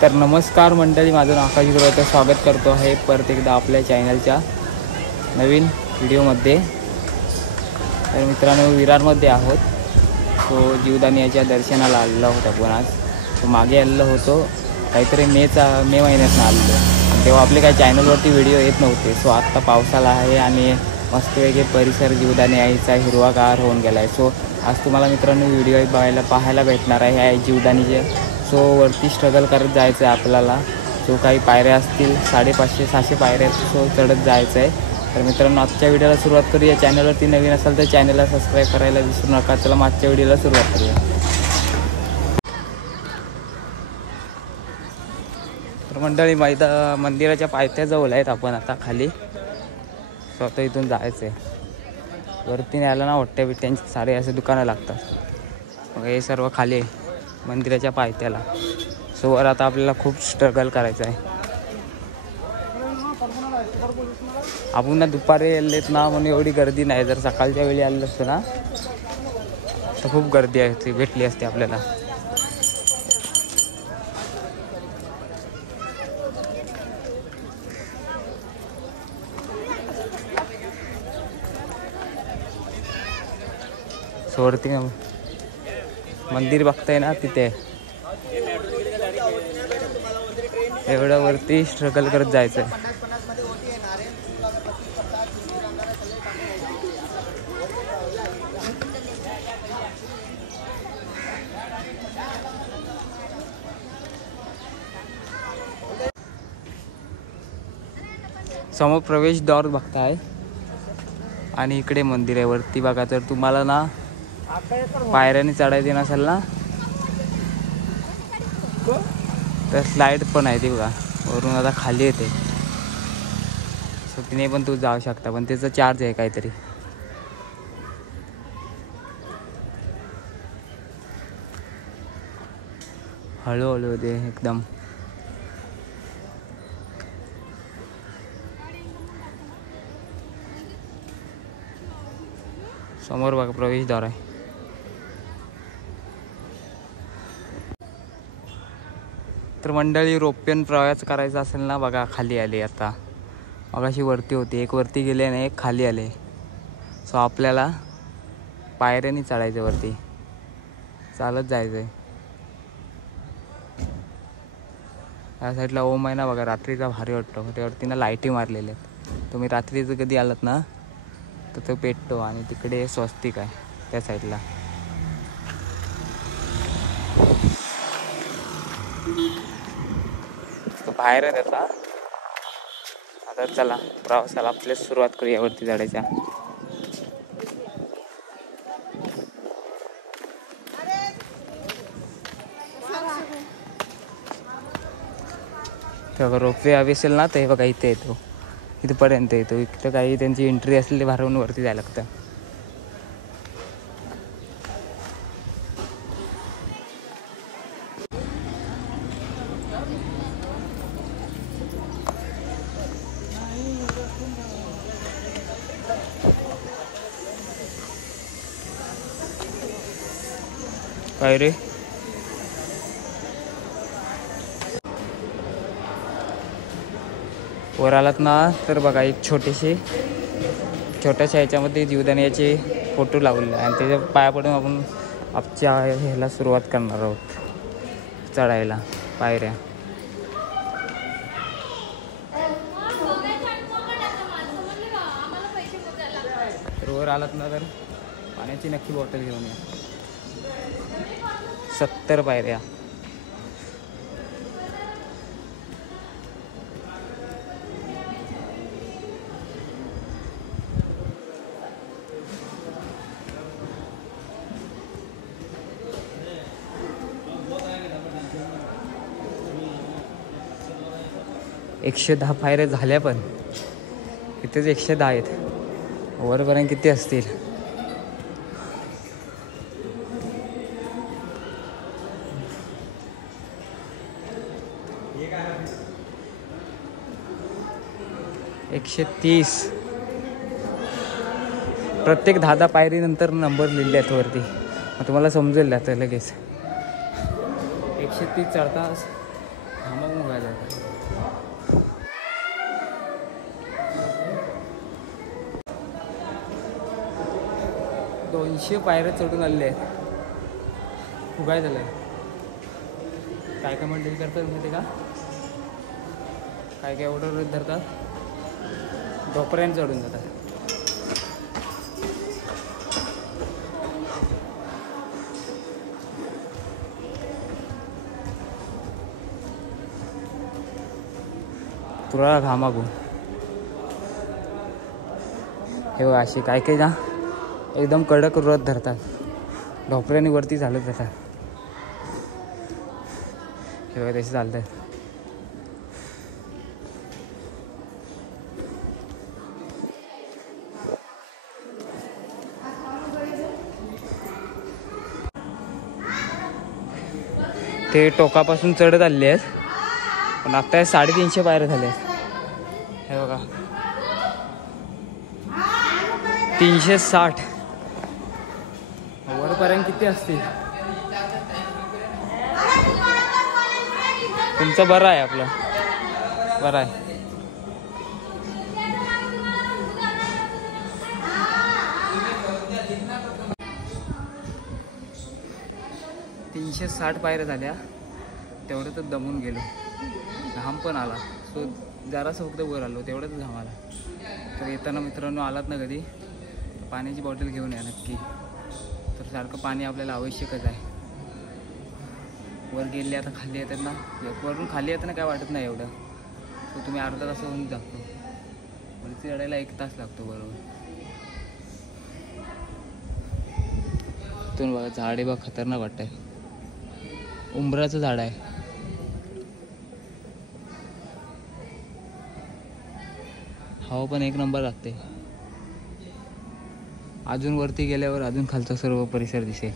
तर नमस्कार मंडळी, माझं नाव आकाश गुरुवार, स्वागत करतो आहे परत एकदा आपल्या चॅनलच्या नवीन व्हिडिओमध्ये। तर मित्रांनो, विरारमध्ये आहोत। तो जीवदानी दर्शनाला आलेलो होता आपण आज। तो मागे आलेलो होतो काहीतरी मे महिन्यात आलेलो, तेव्हा आपले काही चॅनलवरती व्हिडिओ येत नव्हते। सो आत्ता पावसाला आहे आणि मस्तपैकी परिसर जीवदानी आईचा हिरवागार होऊन गेला आहे। सो आज तुम्हाला मित्रांनो व्हिडिओ पाहायला भेटणार आहे ह्या जीवदानीचे। सो वरती स्ट्रगल करत जायचं आहे आपल्याला। सो काही पायऱ्या असतील, 550-600 पायऱ्या, सो चढत जायचं आहे। तर मित्रांनो, आजच्या व्हिडिओला सुरुवात करूया। चॅनलवरती नवीन असाल तर चॅनलला सबस्क्राईब करायला विसरू नका। चला मागच्या व्हिडिओला सुरुवात करूया। तर मंडळी, मंदिराच्या पायथ्याजवळ आहेत आपण आता खाली। स्वतः इथून जायचं आहे वरती। न्यायला ना बिट्ट्यांचे सारे असे दुकानं लागतात। मग हे सर्व खाली आहे मंदिराच्या पायथ्याला। सो वर आता आपल्याला खूप स्ट्रगल करायचं आहे। आपण ना दुपारी आलेत ना म्हणून एवढी गर्दी नाही। जर सकाळच्या वेळी आलं असतं ना तर खूप गर्दी आहे, भेटली असते आपल्याला। सोडती मंदिर बघताय ना, तिथे एवढं वरती स्ट्रगल करत जायचं आहे। समोर प्रवेशद्वार बघताय आणि इकडे मंदिर आहे वरती बघा। तर तुम्हाला ना पायऱ्याने चढायचे नसेल ना तर स्लाईड पण आहे ती बघा, वरून आता खाली येते। सो तिने पण तू जाऊ शकता, पण त्याचा चार्ज आहे काहीतरी। हळूहळू होते एकदम। समोर बघा प्रवेशद्वार आहे। तर मंडळी, रोप्यान प्रवास करायचा असेल ना बघा, खाली आले आता। मगाशी वरती होती, एक वरती गेले आणि एक खाली आले। सो आपल्याला पायऱ्याने चढायचं वरती, चालत जायचं आहे। या साईडला ओम आहे ना बघा, रात्रीचा भारी वाटतो। त्यावरती ना लाईटी मारलेल्या आहेत। तुम्ही रात्रीचं कधी आलात ना तर तो पेटतो। आणि तिकडे स्वस्तिक आहे त्या साईडला। तो बाहेर आहे त्याचा। आता चला प्रवासाला आपल्या सुरुवात करूया वरती चढायच्या। तेव्हा रोपवे हवी असेल ना तर हे बघा इथे येतो, इथपर्यंत येतो। इथं काही त्यांची एंट्री असलेली भरवून वरती जायला लागतं। काय रे, वर आलात ना तर बघा एक छोट्याशा ह्याच्यामध्ये जीवदानीचे फोटो लावलेला आहे। आणि त्याच्या पाया पडून आपण आजच्या ह्याला सुरुवात करणार आहोत चढायला पायऱ्या। तर वर आलात ना तर पाण्याची नक्की बॉटल घेऊन या। 70 पायऱ्या। एकशे 10 पायऱ्या झाल्या, पण इथेच 110 आहेत। वरपर्यंत किती असतील? एकशे 30। प्रत्येक 10 पायरीनंतर नंबर लिहिले आहेत वरती, मग तुम्हाला समजेल आता लगेच। 130 चढताच घामाघूम व्हायला 200 पायऱ्या चढून आलेले आहेत. उगाय झालं काय काय मंडळी करतात माहिती का, काय काय ऑर्डर धरतात, ढोपऱ्याने चढून जातात. पुरा घामाघूम. हे बघा असे काय काय ना एकदम कडक व्रत धरतात, ढोपऱ्याने वरती चालत जातात. हे बघा तसे चालतात. ते टोकापासून चढत आलेले आहेत, पण आता 350 पायऱ्या झाल्या आहेत. हे बघा 360. वरपर्यंत किती असतील. तुमचं बरं आहे, आपलं बरं आहे. तीनशे 60 पायऱ्या झाल्या, तेवढं तर दमून गेलो. घाम पण आला. सो जरासं फक्त वर आलो, तेवढंच घाम आला. तर येताना मित्रांनो आलात ना कधी, पाण्याची बॉटल घेऊन या नक्की. तर सारखं पाणी आपल्याला आवश्यकच आहे. वर गेले आता खाली येतात ना, वरून खाली येताना काय वाटत नाही एवढं. तो तुम्ही अर्धा तास होऊन जातो, वरती चढायला 1 तास लागतो बरोबर. तुम्ही बघा झाड आहे बघ, खतरनाक वाटतंय. उंबराचं झाड आहे. हवा पण 1 नंबर लागते. अजून वरती गेल्यावर अजून खालचा सर्व परिसर दिसेल.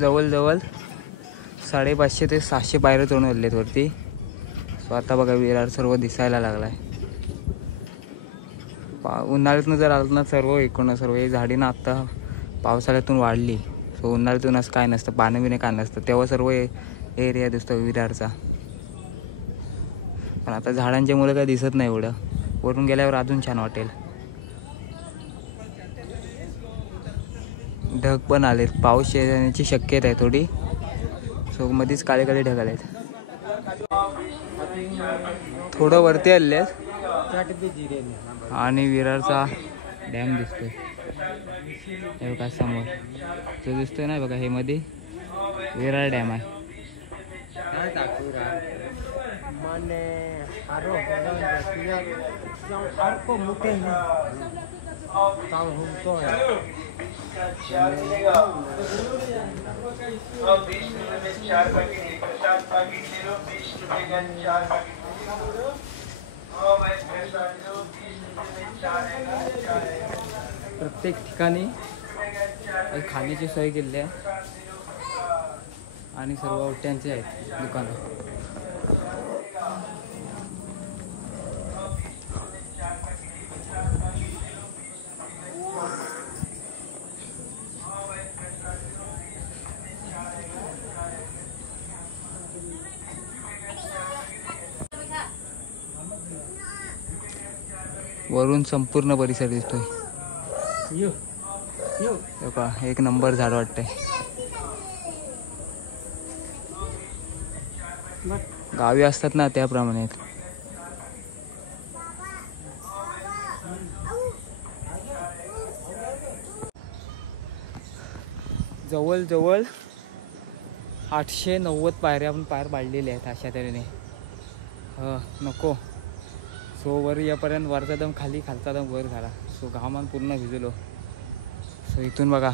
जवळजवळ 550 ते 700 पायऱ्या चढून आलेत वरती. सो आता बघा विरार सर्व दिसायला लागलाय. उन्हाळ्यातून जर आलं ना सर्व एकूण सर्व ही झाडी ना आत्ता पावसाळ्यातून वाढली. सो उन्हाळ्यातून असं काय नसतं, पाणी बिणे काय नसतं, तेव्हा सर्व एरिया दिसतो विरारचा. पण आता झाडांच्या मुळे काय दिसत नाही एवढं. वरून गेल्यावर अजून छान वाटेल. ढग पण आलेत, पाऊस येण्याची शक्यता आहे थोडी. सो मध्येच काळे काळे ढग आलेत. थोडं वरती आलेले आहेत आणि विरारचा डॅम दिसतोय. हे बघा समोर जो दिसतोय ना बघा, हे मध्ये विरार डॅम आहे. प्रत्येक ठिकाणी खाण्याची सोय केली आहे आणि सर्व ओट्यांचे आहेत दुकानं. वरून संपूर्ण परिसर दिसतोय. का 1 नंबर झाड वाटतंय. गावी असतात ना त्याप्रमाणे. जवळजवळ 890 पायऱ्या आपण पार पाडलेल्या आहेत अशा तऱ्हेने. नको. सो वर यापर्यंत वरचा दम खाली, खालचा दम वर झाला. सो घामान पूर्ण भिजलो. सो इथून बघा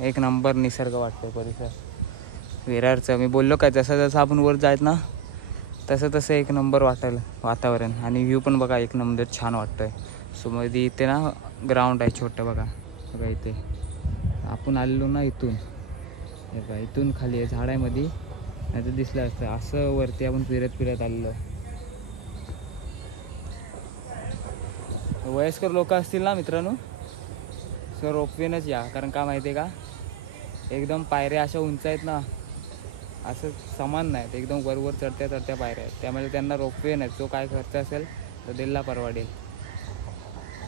1 नंबर निसर्ग वाटतो परिसर विरारचं. मी बोललो काय, जसं जसं आपण वर जायत ना तसं तसं 1 नंबर वाटेल वातावरण. आणि व्ह्यू पण बघा 1 नंबर छान वाटतोय. सो मध्ये इथे ना ग्राउंड आहे छोटं बघा. बघा इथे आपण आलेलो ना इथून, बघा इथून खाली आहे झाडामध्ये, नाही तर दिसलं असतं. असं वरती आपण फिरत फिरत आलेलो. वयस्कर लोक असतील ना मित्रांनो, सो रोपवेनंच या. कारण का माहिती आहे का, एकदम पायऱ्या अशा उंच आहेत ना, असं समान नाहीत, एकदम वरवर चढत्या चढत्या पायऱ्या आहेत. त्यामुळे त्यांना रोपवे नाही. जो काय खर्च असेल तो दिल्ला परवाडेल.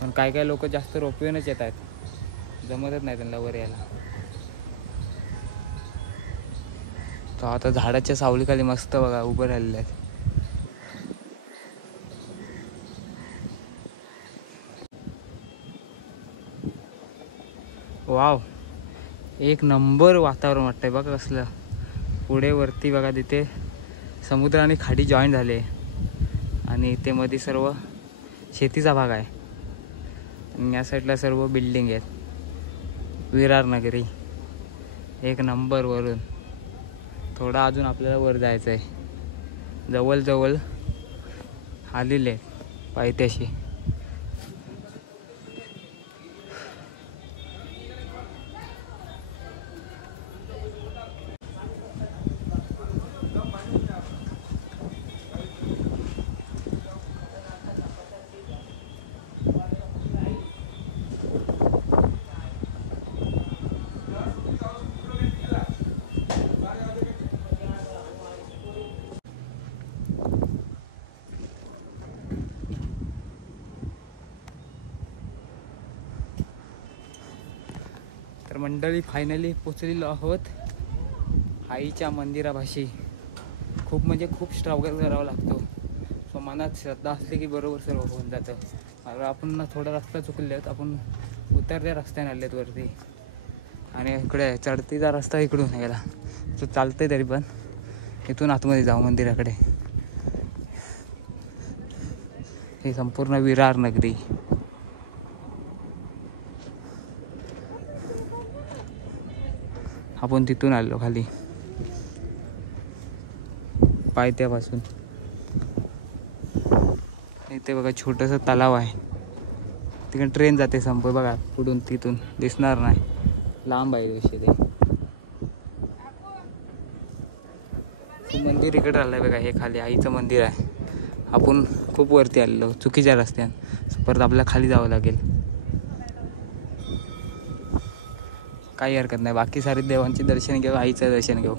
पण काय काय लोक जास्त रोपवेनंच येत आहेत, जमतच नाही त्यांना वर यायला. तो आता झाडाच्या सावलीखाली मस्त बघा उभं राहिलेले आहेत. वाव, एक नंबर वातावरण वाटतंय बघा कसलं. पुढे वरती बघा तिथे समुद्र आणि खाडी जॉईन झाले आणि इथे मध्ये सर्व शेतीचा भाग आहे. आणि या साईडला सर्व बिल्डिंग आहेत. विरार नगरी एक नंबर. वरून थोडा अजून आपल्याला वर जायचं आहे. जवळ आलेले आहेत पायथ्याशी. तर मंडळी फायनली पोचलेलो आहोत आईच्या मंदिरापाशी. खूप म्हणजे खूप स्ट्रगल करावा लागतो. सो मनात श्रद्धा असते की बरोबर सर्व होऊन जातं. कारण आपण ना थोडा रस्ता चुकले आहेत. आपण उतरत्या रस्त्याने आलेत वरती आणि इकडे चढतीचा रस्ता इकडून गेला. तो चालतंय तरी पण इथून आतमध्ये जाऊ मंदिराकडे. ही संपूर्ण विरार नगरी. आपण तिथून आलो खाली पायथ्यापासून. इथे बघा छोटंसं तलाव आहे. तिकडे ट्रेन जाते संप बघा पुढून, तिथून दिसणार नाही, लांब आहे विषय ते. मंदिर इकडे आलंय बघा, हे खाली आईचं मंदिर आहे. आपण खूप वरती आलेलो चुकीच्या रस्त्यानं. परत आपल्याला खाली जावं लागेल. काही हरकत नाही, बाकी सारे देवांचे दर्शन घेऊ, आईचं दर्शन घेऊ.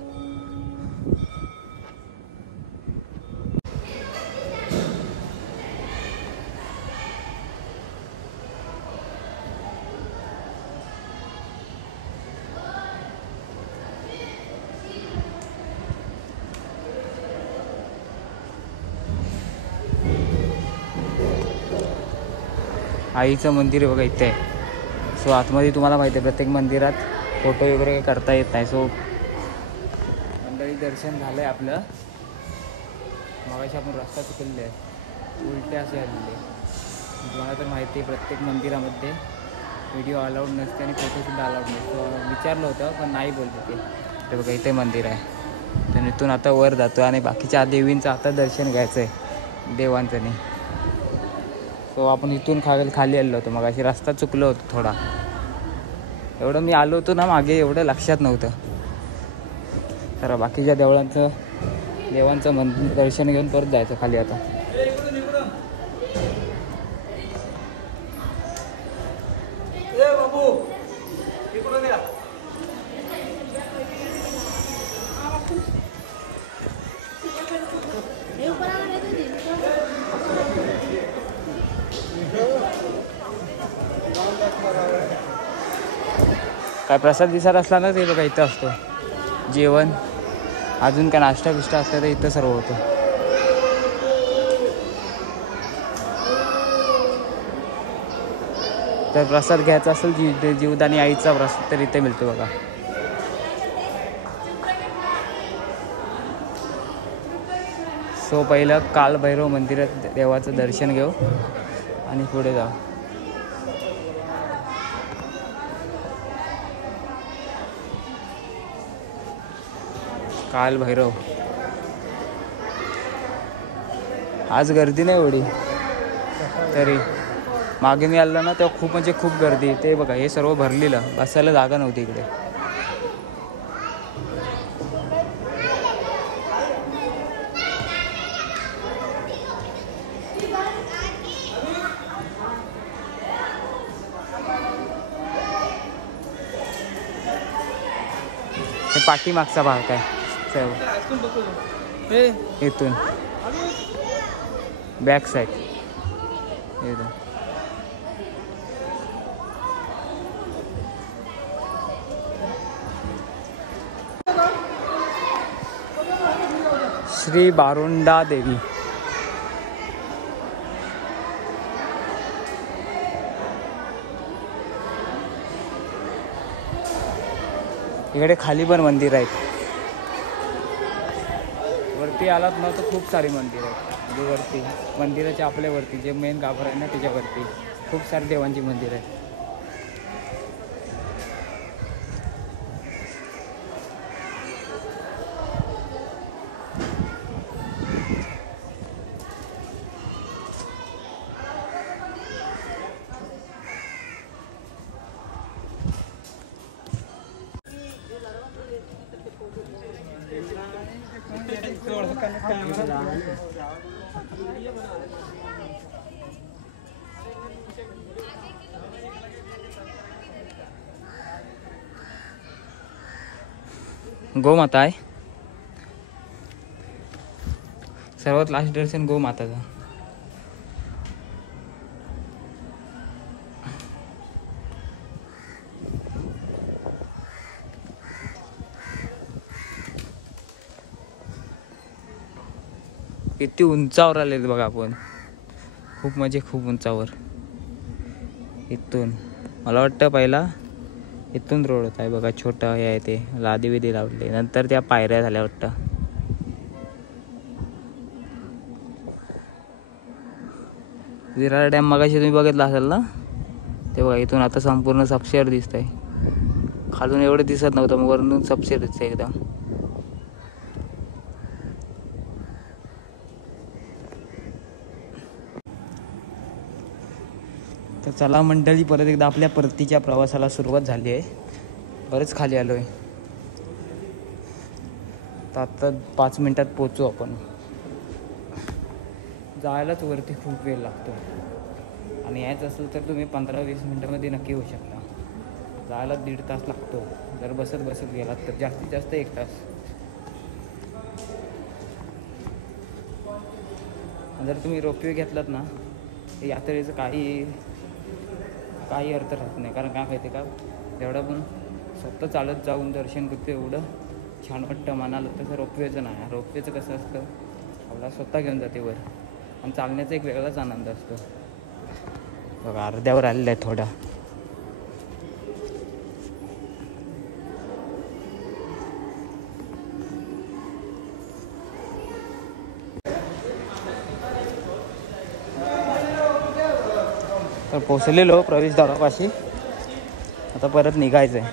आईचं मंदिर बघा इथे आहे. सो आतमध्ये तुम्हाला माहिती आहे प्रत्येक मंदिरात फोटो वगैरे करता येत नाही. सो मंडळी दर्शन झालं आहे आपलं. मगाशी आपण रस्ता चुकलेला आहे, उलटे असे आलेले. तुम्हाला तर माहिती आहे प्रत्येक मंदिरामध्ये व्हिडिओ अलाउड नसते आणि फोटोसुद्धा अलाउड नसते. सो विचारलं होतं पण नाही बोलते ते बघा इथे मंदिर आहे. तर इथून आता वर जातो आणि बाकीच्या देवींचं आता दर्शन घ्यायचं आहे, देवांचं नाही. सो आपण इथून खाली आलो होतो. मग अशी रस्ता चुकलो होतो थोडा. एवढं मी आलो होतो ना मागे, एवढं लक्षात नव्हतं. तर बाकीच्या देवांचं दर्शन घेऊन परत जायचं खाली आता. काय प्रसाद दिसत असला ना ते बघा इथं असतो. जेवण अजून काय नाश्ता बिष्टा असतं तर इथं सर्व होतं. तर प्रसाद घ्यायचा असेल जीवदानी आईचा प्रसाद तर इथे मिळतो बघा. सो पहिलं कालभैरव मंदिरात देवाचं दर्शन घेऊ आणि पुढे जाऊ. कालभैरव आज गर्दी नाही एवढी. तरी मागे मी आलो ना तेव्हा खूप म्हणजे खूप गर्दी. ते बघा हे सर्व भरलेलं, बसायला जागा नव्हती इकडे. हे पाठीमागचा भाग आहे इथून बॅक साईड इथून. श्री बारुंडा देवी. इकडे खाली पण मंदिर आहेत. वरती आलात ना तर खूप सारी मंदिर आहेत. म्हणजे वरती मंदिराच्या आपल्या वरती जे मेन गाभार आहे ना त्याच्यावरती खूप सारी देवांची मंदिर आहेत. गोमाता आहे. सर्वात लास्ट दर्शन गोमाताचं. किती उंचावर आलेत बघा आपण. खूप म्हणजे खूप उंचावर. इथून मला वाटतं पहिला इथून रोड होता आहे बघा. छोटा हे आहे ते लादी बिदी लावले नंतर त्या पायऱ्या झाल्या वाटतं. विरार डॅम मगाशी तुम्ही बघितला असाल ना ते बघा. इथून आता संपूर्ण सपशेर दिसत आहे. खालून एवढं दिसत नव्हतं मग वरून सपशेर दिसतंय एकदम. तर चला मंडळी परत एकदा आपल्या परतीच्या प्रवासाला सुरुवात झाली आहे. बरेच खाली आलो आहे. तर आता 5 मिनिटात पोचू आपण. जायलाच वरती खूप वेळ लागतो आणि यायचं असेल तर तुम्ही 15-20 मिनिटामध्ये नक्की येऊ शकता. जायला 1.5 तास लागतो जर बसत गेलात तर. जास्तीत जास्त 1 तास. जर तुम्ही रोपवे घेतलात ना तर यात्रेचं काही अर्थ राहत नाही. कारण काय माहिती का एवढं पण स्वतः चालत जाऊन दर्शन करतो एवढं छान वाटतं मनाला. तसं रोपवेचं नाही. रोपवेचं कसं असतं आपला स्वतः घेऊन जाते वर आणि चालण्याचा एक वेगळाच आनंद असतो. बघा अर्ध्यावर आलेलं आहे थोडा. तर पोचलेलो प्रवेशद्वारापाशी. आता परत निघायचं आहे.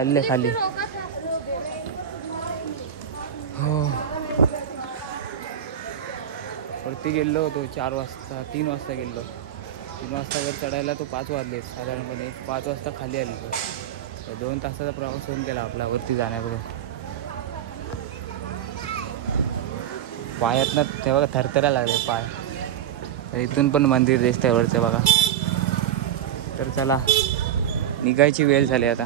आले खाली. हो वरती गेलो होतो 3 वाजता गेलो. 3 वाजता वर चढायला तो 5 वाजले साधारणपणे. 5 वाजता खाली आलो. 2 तासाचा प्रवास होऊन गेला आपला वरती जाण्याकडून. पायातनं ते बघा थरथरा लागले पाय. तर इथून पण मंदिर दिसतंय वरचं बघा. तर चला निघायची वेळ झाली आता.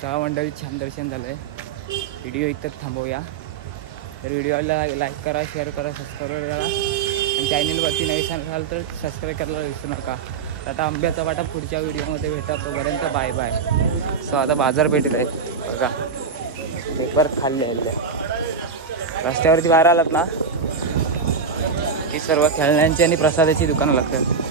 चला मंडळी छान दर्शन झालं आहे. व्हिडिओ इथंच थांबवूया. तर व्हिडिओला लाईक करा, शेअर करा, सबस्क्राईब करा आणि चॅनलवरती नवीन असाल तर सबस्क्राईब करायला विसरू नका. आता आंब्याचा वाटा पुढच्या व्हिडिओमध्ये भेटा. तोपर्यंत बाय बाय. सो आता बाजारपेठेत आहे बघा. पेपर खाल्ले आहे. रस्त्यावरती बाहेर आलात ना की सर्व खेळण्यांची आणि प्रसादाची दुकानं लागतात.